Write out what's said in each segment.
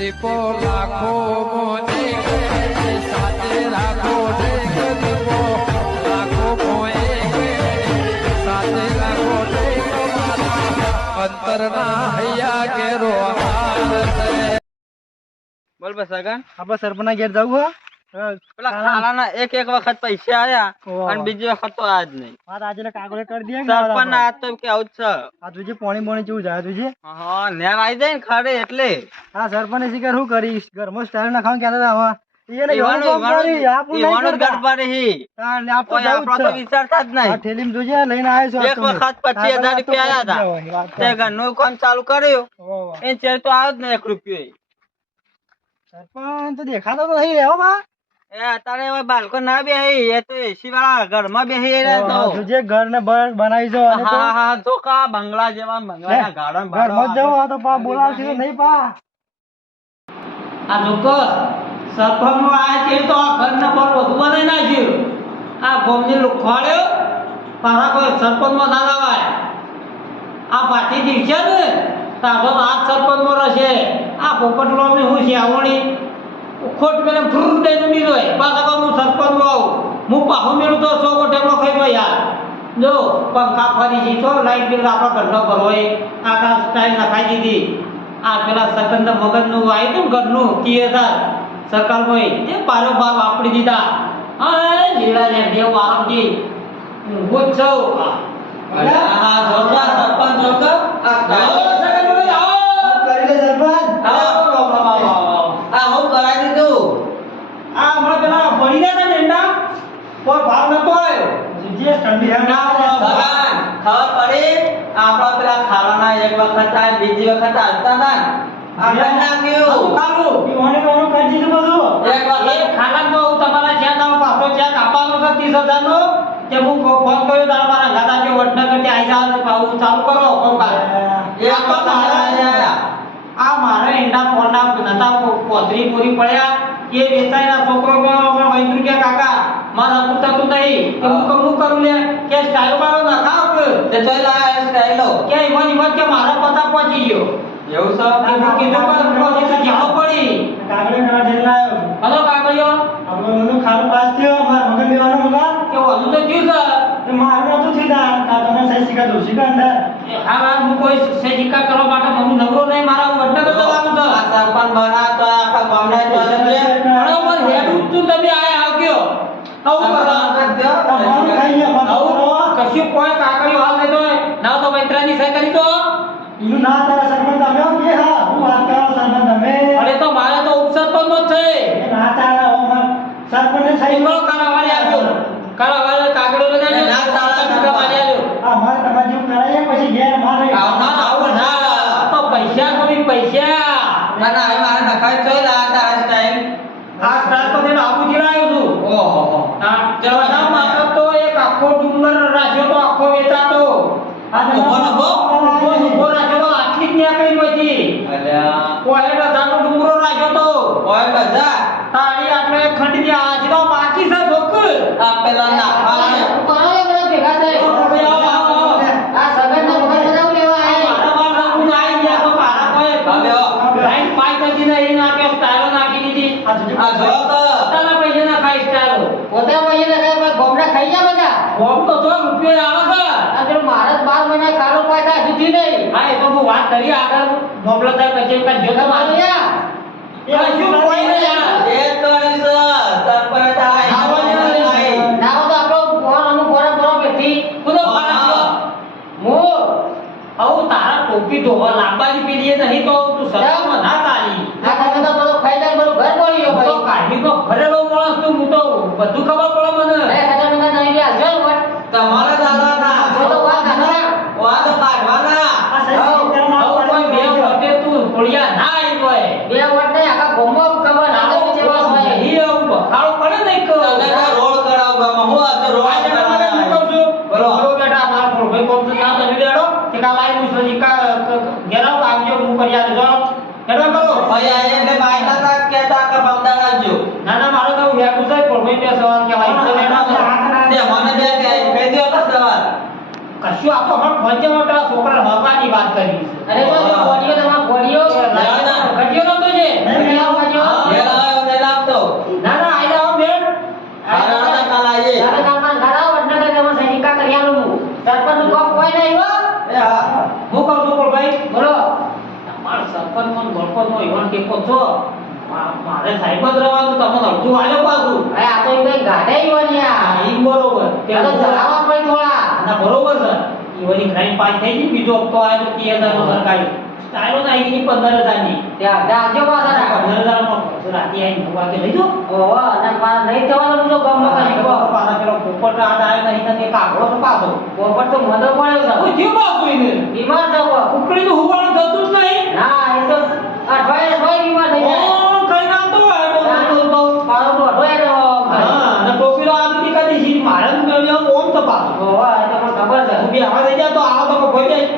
દીપો લાખો મોને સાથે રાખો દીપો લાખો મોએ સાથે રાખો અંતરના હૈયા કેરો બોલ બસ સગન આપણે સરપંચના ઘેર જવું પેલા ખાલાના એક વખત પૈસા આયા અને બીજી વખત તો આજ નહીં વાત આજે કાગળે કરી દે સરપંચ ના આજ તો કે આવું જ છે આ તુજે પાણી પાણી જેવું જાય તુજે હા નેર આવી જાય ને ખરે એટલે હા સરપંચ શિકાર શું કરીશ ઘરમાં સ્ટાઇલ ના ખાવાનું કહેતા હતા એને વિચારતા જ નહીં થેલીમ જોજે લઈને આવ્યો એક વખત 25,000 રૂપિયા આયા હતા તે ઘરનું કામ ચાલુ કર્યું એ ચેર તો આવ્યો જ નહીં 1 રૂપિયો સરપંચ તો દેખાતો તો નહીં લેવો બા એ અત્યારે હવે બાળકો ના બેહી એ તો એસી વાળા ઘરમાં બેહી રહ્યા તો તુજે ઘર ને બર બનાવી જો અને હા હા જો કા બંગલા જેવા બંગલાના ગાર્ડન ઘરમાં જવો તો પા બોલાવશે તો નહીં પા આ જોકો સરપંચ નો આ છે તો આ ઘર ના પર વધુ બનાવી નાખ્યું આ ગોમની લુખવાડ્યો પાછા કોઈ સરપંચ માં ના લાવાય આ પાછી દીકશે ને તારો આ સરપંચ માં રહેશે આ પોપટલો ની હું છે આવણી ખોટ મેલે ફ્રૂટ દઈને ઉડી જાય પાછા હું સરપંચ માં આવું હું પાહુ મેળું તો 100 ગોઠેલો ખાઈ ગયો યાર જો પંખા ફરી છે તો લાઈટ બિલ આપણા ઘરનો ભરવો હોય આ સ્ટાઇલ નખાઈ દીધી આ પેલા સગંધ મગજનું આવ્યું હતું ઘરનું ટીએસઆર સરકારમાં એ પારો બાર વાપરી દીધા હા લીલા ને દેવ આરામથી ઊંઘું જ છું આ જોરદાર સરપંચ જોકો આ સગંધ બોલે આવો કરી લે સરપંચ આ હું કરાવી દીધું આ હમણાં પેલા પડી ગયા ને એંડા કોઈ ભાવ નતો આવ્યો જે ઠંડી હે ના સગન ખબર પડી આપણા પેલા ખાવાના એક વખત આ બીજી વખત આવતા ના આપણે નાખ્યું કાલું પીવાને કોનો કરી દીધું બધું એક વખત ખાલામાં હું તમારા ચેક આવ પાછો ચેક આપવાનો છે 30,000 નો તે હું ફોન કર્યો તારા મારા ગાડા કે વડનગર થી આવી જાવ ને પાછું ચાલુ કરો કોકા એક વખત આયા આ મારા એંડા ફોનના નતા પોતરી પૂરી પડ્યા એ વેચાઈના છોકરો હમણાં વૈદ્યુ કે કાકા મારા પૂછતું નહીં કે હું કરું લે કે સ્ટાઈલ વાળો ના ખાવ તે ચાલ આ સ્ટાઈલો કે ઈવન કે મારા પતા પહોંચી ગયો એવું સબ કીધું પણ પ્રોજેક્ટ જાવ પડી કાગળે કરવા જેલ લાયો હલો કાકડીઓ આપણો મનુ ખારો પાસ થયો માર મગન દેવાનો મગન કે હજુ તો થયું એ મારું નતું થીધા કા તમે સહી શીખા દો શીખા અંદર છે હા હું કોઈ સજીકા કરવા માટે મને નવરો નહીં મારા વડનગર જવાનું છે આ સરપંચ બના તો આપણા ગામને તો બરાબર હેડ ઉઠતું તમે આયા આવ્યો આવું તમારું ખાઈ ગયા આવું કશું કોઈ કાકડીઓ હાલ નહીં તો ના તો મૈત્રાની સહી કરી તો ઈનું ના તારા સરપંચ તમે કે હા હું વાત કરો સરપંચ તમે અરે તો મારે તો ઉપસરપંચ નો છે એ ના તારા ઓમર સરપંચ ને સહી ઈનો કારાવાળી આવ્યો કારાવાળી કાગડો લગાડ્યો ના તારા કારાવાળી આવ્યો આ મારે તમારે જેવું કરાય પછી ઘેર મારે આવું ના તો પૈસા કોઈ પૈસા ના ના હવે મારે નખાય ચાલ આ તારા સ્ટાઈલ આ સ્ટાર તો તેને આબુ જીરાયો છું ઓહો હા જવાના માત્ર તો એક આખો ડુંગર રાખ્યો તો આખો વેચાતો આ ઉભો નભો? ઉભો રાખ્યો તો આટલી જ નીકળી હતી અલ્યા કોઈ બધાનો ડુંગરો રાખ્યો તો ઓય બધા તાળી આપણે ખંડની આજનો બાકી છે ભોક આ પેલા નાખવાના આ જો તો વાત કરી આગળ મોકલો થાય પછી કઈ જોતા મારું કશું કોઈ નહીં યાર એક કરી છે સરપંચ આવું તારા ટોપી ધોવા લાંબાની પીડીએ નહીં તો તું સરકારમાં ના ચાલી તો કાઢીનો ભરેલો માણસ તું હું તો બધું ખબર પડે મને તમારે દાદાના વાદ કાઢવાના આવું કોઈ બે વખતે તું ફોડિયા ના આવી હોય ઈ આવું બખાડો પડે નહીં કે તમે રોડ કરાવ ગામમાં હું આ તો રોડ બોલો બેટા મારા ભાઈ કોમ તો ના તમે લેડો કે કા લાઈ મુસલી કા ઘેરાવ આવજો હું કર્યા જો હેડો કરો ભાઈ આ એટલે બાયના તા કેતા કે બંદા રાખજો ના ના મારો તો હે ગુસાઈ પર મેં બે સવાલ કે લાઈ તો લેડો તે મને બે કે કહી દો તો સવાલ કશું આ તો હમ વચ્ચે મોટા છોકરા હવાની વાત કરી અરે તો ગોળીઓ તમારા ગોળીઓ ઘટ્યો નતો છે સરપંચનો ઈવન કેકો છો મારે સાહેબ જ રહેવાનું તમને અડધું આલ્યો પાછું અરે આ તો કઈ ગાડે ઈવનિયા ઈ બરોબર આ તો ચલાવવા પડી થોડા ના બરોબર છે ઈવની ગ્રાઇન્ડ પાસ થઈ ગઈ બીજો હપ્તો આવ્યો તો 30,000 નો સરકારી સ્ટાઈલો તો આવી ગઈ 15,000 ની ત્યાં દાજો પાછા 15,000 માં રાતે આવીને 9 વાગે લઈ જો ઓહો અને મારા નહીં થવાનું તો ગમમાં કરી ગયો પાછા પેલો પોપટ રાત આવ્યો નહીં તો કાગડો તો પાછો પોપટ તો મદદ પડ્યો કોઈ છે થયું બાપુ એને બીમાર છે કો ઉકળીનું હુવાળું થતું જ નહીં ના એ તો અઠવાડિયે બીમાર થઈ જાય ઓમ કઈ નામ તો હોય તો મારો તો અઠવાડિયે હા અને ટોપીનો આદમી કદી જી મારે મેળ્યો ઓમ તો પાછો ઓહો એ તો મને ખબર છે હું બી આવા થઈ જાય તો આવો તો કોઈ જાય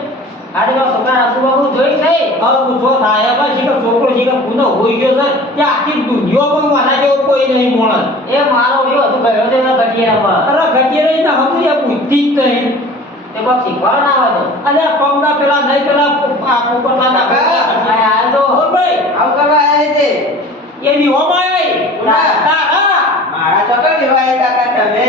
આજે તો છોકરા રસુબાબુ જોઈ નહીં હવે પૂછો થાય ભાઈ શીખર છોકરો શીખર પૂનો હોઈ ગયો છે કે આખી દુનિયામાં મારા જેવો કોઈ નહીં મળે એ મારો રહ્યો તું ગયો તે ઘટિયામાં અરે ઘટીએ રહી ને હમણાં એ બુદ્ધિ જ નહીં તે કોક શીખવાડો ના હોય તો અરે પગના પેલા નહીં પેલા આ પોપટના આ આ તો બોલ ભાઈ આવું કરવા આવ્યા છે એ નિહોમાં આવી હા મારા ચોકર વિવાહ કાકા તમે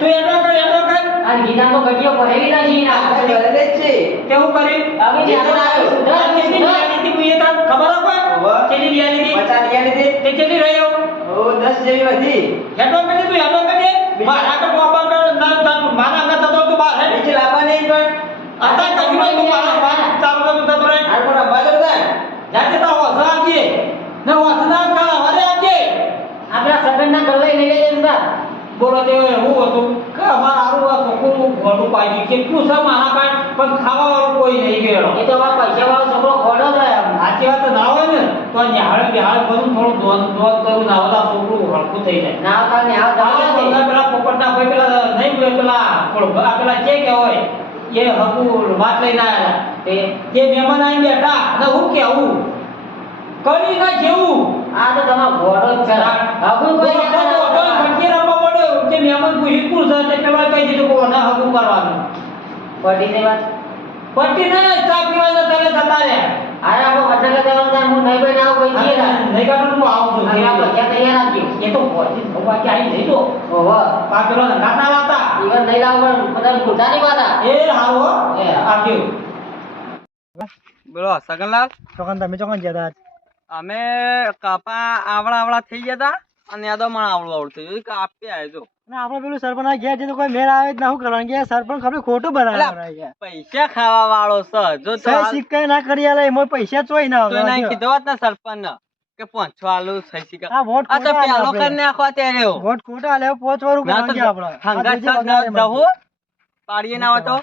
તું એનો કર આ ગીતા તો ઘટિયો ભરેલી ના જી ના આપણે જોડે જ છે કેવું કરી હવે ધ્યાન આવ્યું કેટલી રિયાલિટી મુએ તને ખબર હોય ઓહો. કેટલી રિયાલિટી 50 ગયા લીધી તે કેટલી રહ્યો ઓ 10 જેવી વધી હેડો કરી તું હેડો કરી મારા કે બાપા કે ના મારા કે તો તું બહાર હે બીજી લાવવા નહીં પણ आता कधी તું મારા વાત ચાલુ કર તું તો રે હાલ પણ અબ્બા જોરદાર જાતે તો વસા આપજે ને વસના કાળા વારે આપજે આપણા સગનના ગલ્લે લઈ લઈ જતા બોલો તે હું હતું કે અમાર આરું આ છોકરું ઘોડું પાડી કેટલું છે મારા પાસે પણ ખાવા વાળું કોઈ નહીં ગયો એ તો અમારા પૈસા વાળો છોકરો ખોડો છે સાચી વાત ના હોય ને તો નિહાળ બિહાળ બધું થોડું દોન દોન કરું ના હોતા છોકરું હળકું થઈ જાય ના કાલે આ તારે જવા પેલા પોપટના ભાઈ પેલા નહીં બોલે પેલા આ પેલા જે કે હોય એ હકુ વાત લઈને આયા તે તે મહેમાન આવીને બેઠા અને હું કેવું કરી ના જેવું આ તો તમારો ઘોડો જ છે હગું કોઈ ના કરે. ફટકી રમવા પડ્યો તે મહેમાન પૂછી પૂછે તે પેલા કહી દીધું કે ઓને હકુ કરવાનું પડી ની વાત પટ્ટી ને ચા પીવાના તને જતા રહ્યા અરે આપણો વટલે દેવાનો થાય હું નહીં ભાઈ ના કોઈ જીએ ના નહીં કાઢું તું આવું છું આપણા પૈસા તૈયાર આપજો એ તો ભોજી ભગવા કે આવી જઈ તો ઓહો પાછળ ગાતા લાતા ઈવન નહીં લાવો પણ બધા ભૂલતાની પાછા એ હારો એ. આવ્યો બોલો સગનલાલ ચોકન તમે ચોકન જતા અમે કાપા આવડા થઈ ગયા તા અને યાદો મને આવડતું કાપી આવ્યો તો અને આપણે પેલું સરપંચ ઘેર છે તો કોઈ મેળ આવે જ ના શું કરવાનું કે સરપંચ ખબર ખોટું બનાવે પૈસા ખાવા વાળો છે જો તો સહી સિક્કા ના કરી આલે એમાં પૈસા ચોઈ ના તો એને આવે કીધું હોત ને સરપંચ કે 500 આલુ સહી સિક્કા આ વોટ આ તો ખોટા પેલો આલે કરી નાખવા ત્યારે વોટ ખોટા આલે 5 વારું ના કરવાનું તો છે આપણે હંગાત સાથ ના જવું પાડીએ ના હોય તો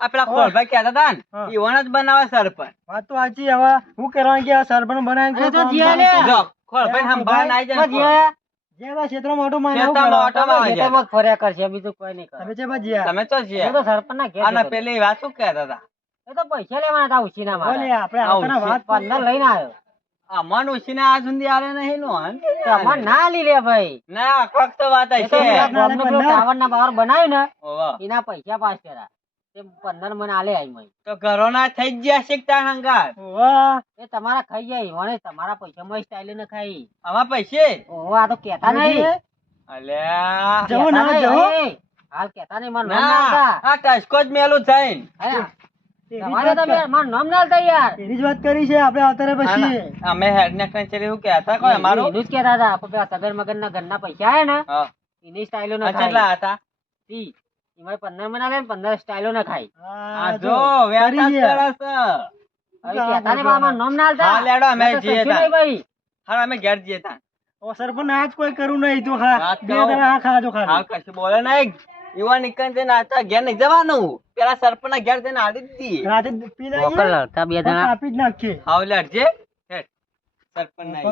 આ પેલા ખોરભાઈ કહેતા હતા ને હા. ઈવન જ બનાવે સરપંચ વાત તો સાચી હવે હું કરવાનું કે આ સરપંચ બનાવીને અરે તો જીયા લે. જો ખોરભાઈ સંભાળ નાઈ જાય ને જીયા જે બા ક્ષેત્રમાં ઓટો મારીને આવું ક્ષેત્રમાં કરવાનું. ઓટો મારવા જાય. ખેતરમાં જ ફર્યા કરશે બીજું કોઈ નહીં કરે તમે છે બા જીયા તમે તો એ છીએ તો સરપંચના ઘેર અને જતો. પેલી વાત શું કહેતા હતા એ તો પૈસા લેવાના હતા ઉછીના બોલે મારા આપણે આવું આવતાના છે. વાત 15 લઈને આવ્યો અમન ઉછીને આ સુધી આલે નહીં નો તમાર ના લી લે ભાઈ ના કોક તો વાત એ તો હશે પેલા ગામનો પેલો ટાવરના પાવર બનાવ્યો ને ઓવા એના પૈસા પાસ કર્યા તે 15 મને આલે આઈ મય તો ઘરોના થઈ જ ગયા શીખતા હંગાર વાહ એ તમારા ખાઈ જાય મને તમારા પૈસા માં સ્ટાઈલ ને ખાઈ આમાં પૈસે ઓહો આ તો કેતા નહીં અલ્યા જવું ના કહેતા જવું નહીં. હાલ કેતા નહીં મારું નામ ના ના આલતા. આ ટસકો જ મેલું થઈને અરે, એવી જ તમારે વાત તમે કર- મારું નામ ના આલતા યાર એની જ વાત કરી છે આપણે આવતા રહ્યા પછી અમે હેડ ને કઈ એવું કહેતા કોઈ અમારું એનું જ કહેતા હતા આપણે પેલા સગર મગર ના ઘરના પૈસા આયા ને હા એની સ્ટાઈલો આ ના કેટલા ખાઈ હતા ઈ. એમાં 15 મને આલે ને 15 સ્ટાઈલો ના ખાઈ આ જો વ્યાતા કરી ગયા. સરસ હવે કહેતા નહીં મારું નામ ના આલતા હા, લેડો, અમે મેં તો જઈએ કશું તા. નહીં ભાઈ હા અમે ઘેર જઈએ તા ઓ સરપંચ આજ કોઈ કરું નહીં તો ખા વાત બે કહું. તમે આ ખાજો હા ખાલી કશું બોલે નહીં યુવા નીકળ જઈને આતા ઘેર નહીં જવાનું પેલા સરપંચ ના ઘેર જઈને આડી દીધી રાતે પી વોકર લઈએ લડતા બે જણા કાપી જ નાખીએ હાવ લેડજે હેડ સરપંચ ના